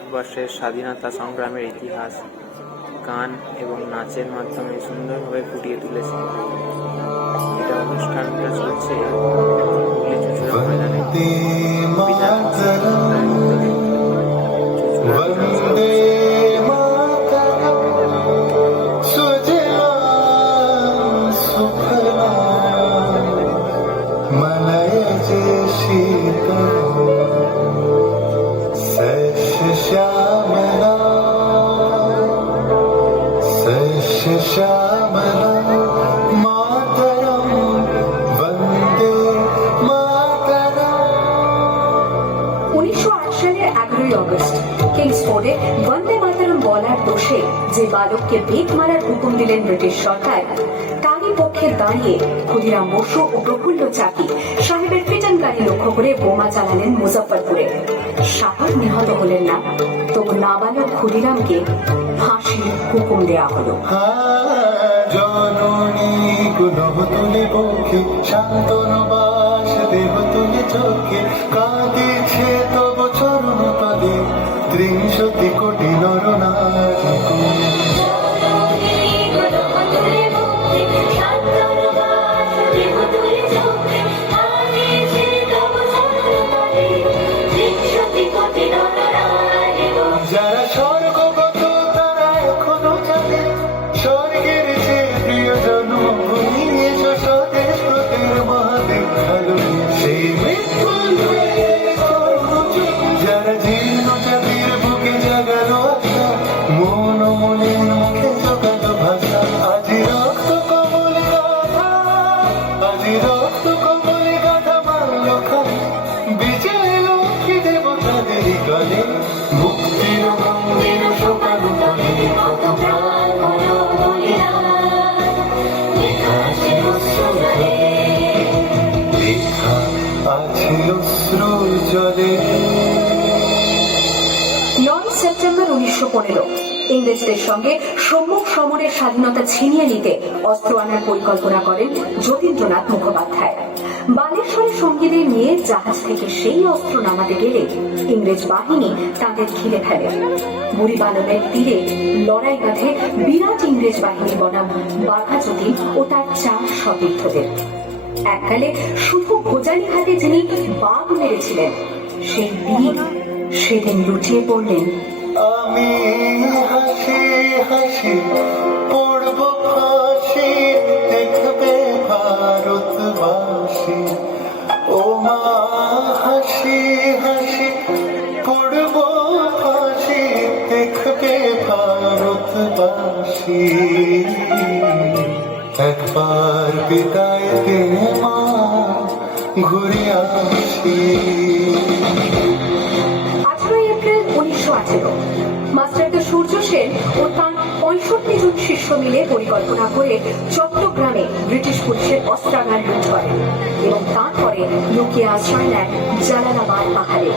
ভারতবর্ষের স্বাধীনতা সংগ্রামের ইতিহাস গান এবং নাচের মাধ্যমে সুন্দরভাবে ফুটিয়ে তুলেছে। এটা অনুষ্ঠানটা চলছে ময়দানে। شامنا আট সালের এগারোই অগস্ট কিংসফোর্ডে বন্দে মাতরম বলার দোষে যে বালককে বেত মারার হুকুম দিলেন ব্রিটিশ সরকার, তারই পক্ষে দাঁড়িয়ে ক্ষুদিরাম বসু ও প্রফুল্ল চাকি সাহেবের ফিটনকারী লক্ষ্য করে বোমা চালালেন মুজফ্ফরপুরে। সাহেব নিহত হলেন না। তবু নাবালক ক্ষুদিরামকে ফাঁসির হুকুম দেয়া হলো। গুণহ তুলে বকে শান্তন বাস দেহ তুলে চোখে কাঁদিছে তব চরণ তলে ত্রিংশতি কোটি নয় সেপ্টেম্বর উনিশশো পনেরো। ইংরেজদের সঙ্গে সম্মুখ সমরের স্বাধীনতা ছিনিয়ে নিতে অস্ত্র আনার পরিকল্পনা করেন যতীন্দ্রনাথ মুখোপাধ্যায়। বালেশ্বরে সঙ্গীদের নিয়ে জাহাজ থেকে সেই অস্ত্র নামাতে গেলে ইংরেজ বাহিনী তাদের ঘিরে ফেলে। বুড়িবালনের তীরে লড়াই বাঁধে বিরাট ইংরেজ বাহিনী বনাম বাঘা যতীন ও তার চার সতীর্থদের। এককালে শুধু ভোজালি হাতে যিনি বাঘ মেরেছিলেন, সেই বীর সেদিন লুটিয়ে পড়লেন আমি হাসি হাসি পড়ব ফাঁসি, দেখবে ভারতবাসী। ও মা, হাসি হাসি পড়ব ফাঁসি, দেখবে ভারতবাসী। একবার বিদায় দে মা, ঘুরে আসি। আঠেরো মাস্টারদা সূর্য সেন ও তার পঁয়ষট্টি জন শিষ্য মিলে পরিকল্পনা করে চট্টগ্রামে ব্রিটিশ পুলিশের অস্ত্রাগার লুট করে এবং তারপরে লুকিয়ে আশ্রয় নেয় জালালাবাদ পাহাড়ে।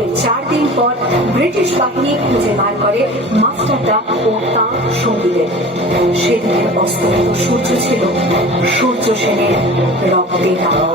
এর চার দিন পর ব্রিটিশ বাহিনী খুঁজে বার করে মাস্টারদা ও তাঁর সঙ্গীদের। সেদিনের অস্তমিত সূর্য ছিল সূর্য সেনের রক্তের আলো।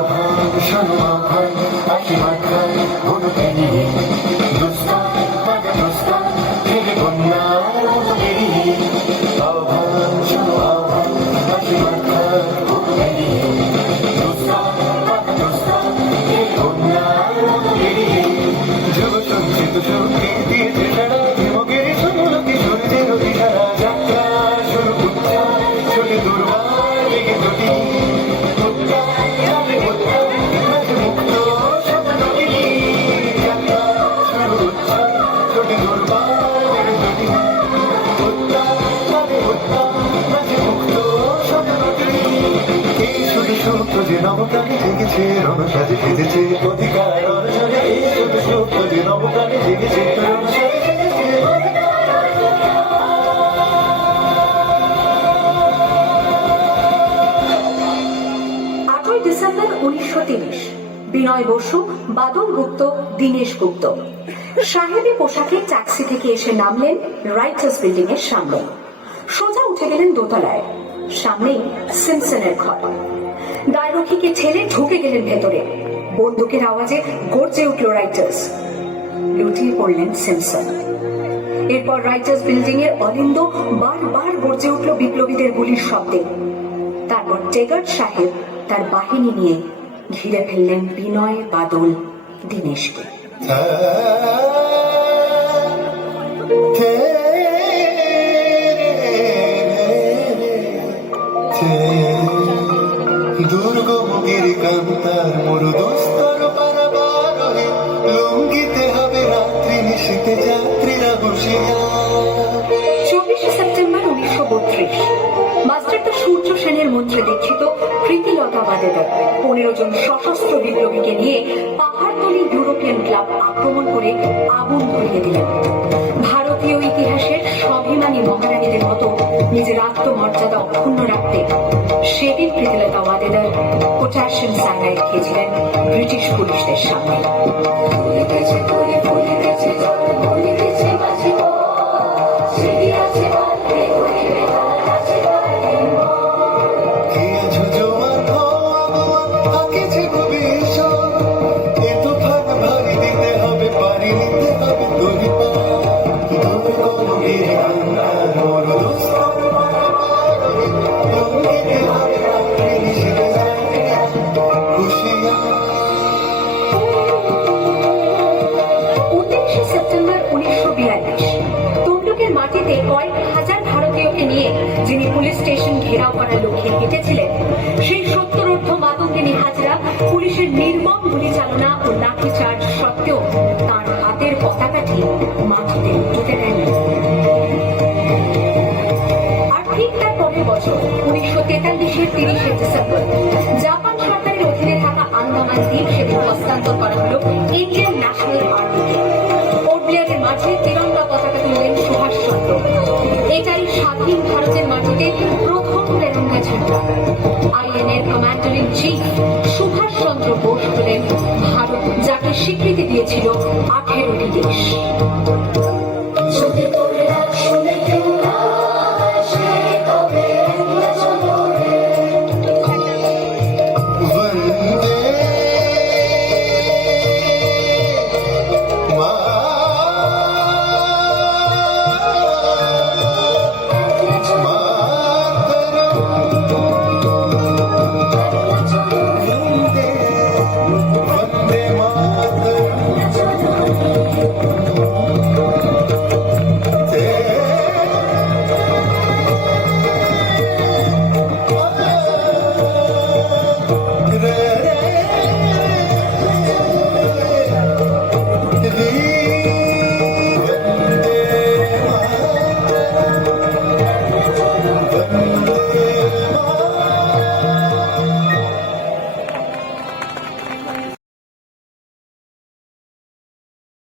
জেগেছে ডিসেম্বর উনিশশো তিরিশ। বিনয় বসু, বাদল গুপ্ত, দীনেশ গুপ্ত। সাহেবী পোশাকে ট্যাক্সি থেকে এসে নামলেন রাইটার্স বিল্ডিং এর সামনে। সোজা উঠে গেলেন দোতলায়। সামনেই সিমসনের ঘর। গায়রক্ষীকে ঠেলে ঢুকে গেলেন ভেতরে। বন্দুকের আওয়াজে গর্জে উঠল রাইটার্স। লুটিয়ে পড়লেন সিমসন। এরপর রাইটার্স বিল্ডিং এর অলিন্দ বারবার গর্জে উঠল বিপ্লবীদের গুলির শব্দে। তারপর টেগার্ট সাহেব তার বাহিনী নিয়ে ঘিরে ফেললেন বিনয় বাদল দীনেশকে। দুর্গমুখের মোর হবে রাত্রি নিশীতে যাত্রীরা হুঁশিয়ার চব্বিশে সেপ্টেম্বর উনিশশো বত্রিশ। মাস্টারদা সূর্য সেনের মন্ত্রে দীক্ষিত প্রীতিলতা বাদেদার পনেরো জন সশস্ত্র বিপ্লবীকে নিয়ে পাহাড়তলি ইউরোপিয়ান ক্লাব আক্রমণ করে আগুন ধরিয়ে দিলেন। ভারতীয় ইতিহাসের স্বাভিমানী মহারানীদের মতো নিজের আত্মমর্যাদা অক্ষুণ্ণ রাখতে সেদিন প্রীতিলতা ওয়াদেদার পটাশিয়াম সাইনাইড খেয়েছিলেন ব্রিটিশ পুলিশদের সামনে। তমলুকের কয়েক হাজার ভারতীয়কে নিয়ে যিনি পুলিশ স্টেশন ঘেরাও করার লক্ষ্যে হেঁটেছিলেন, সেই সত্তরোর্ধ মাতঙ্গিনী হাজরা পুলিশের নির্মম গুলি চালনা ও লাঠিচার্জ সত্ত্বেও তার হাতের পতাকাটি মাটিতে উঠতে দেননি আর ঠিক তার পরের বছর, উনিশশো তেতাল্লিশের তিরিশে ডিসেম্বর, জাপান সরকারের অধীনে থাকা আন্দামান দ্বীপ সেদিন হস্তান্তর করা হলো ইন্ডিয়ান ন্যাশনাল আর্মিকে। পোর্ট ব্লেয়ারের মাঝে তিরঙ্গা পতাকা তুললেন স্বাধীন ভারতের মাটিতে প্রথম তেরঙ্গা ঝান্ডা আইএনএর commander in chief Subhash Chandra Bose হলেন ভারত যাকে স্বীকৃতি দিয়েছিল আঠেরোটি দেশ।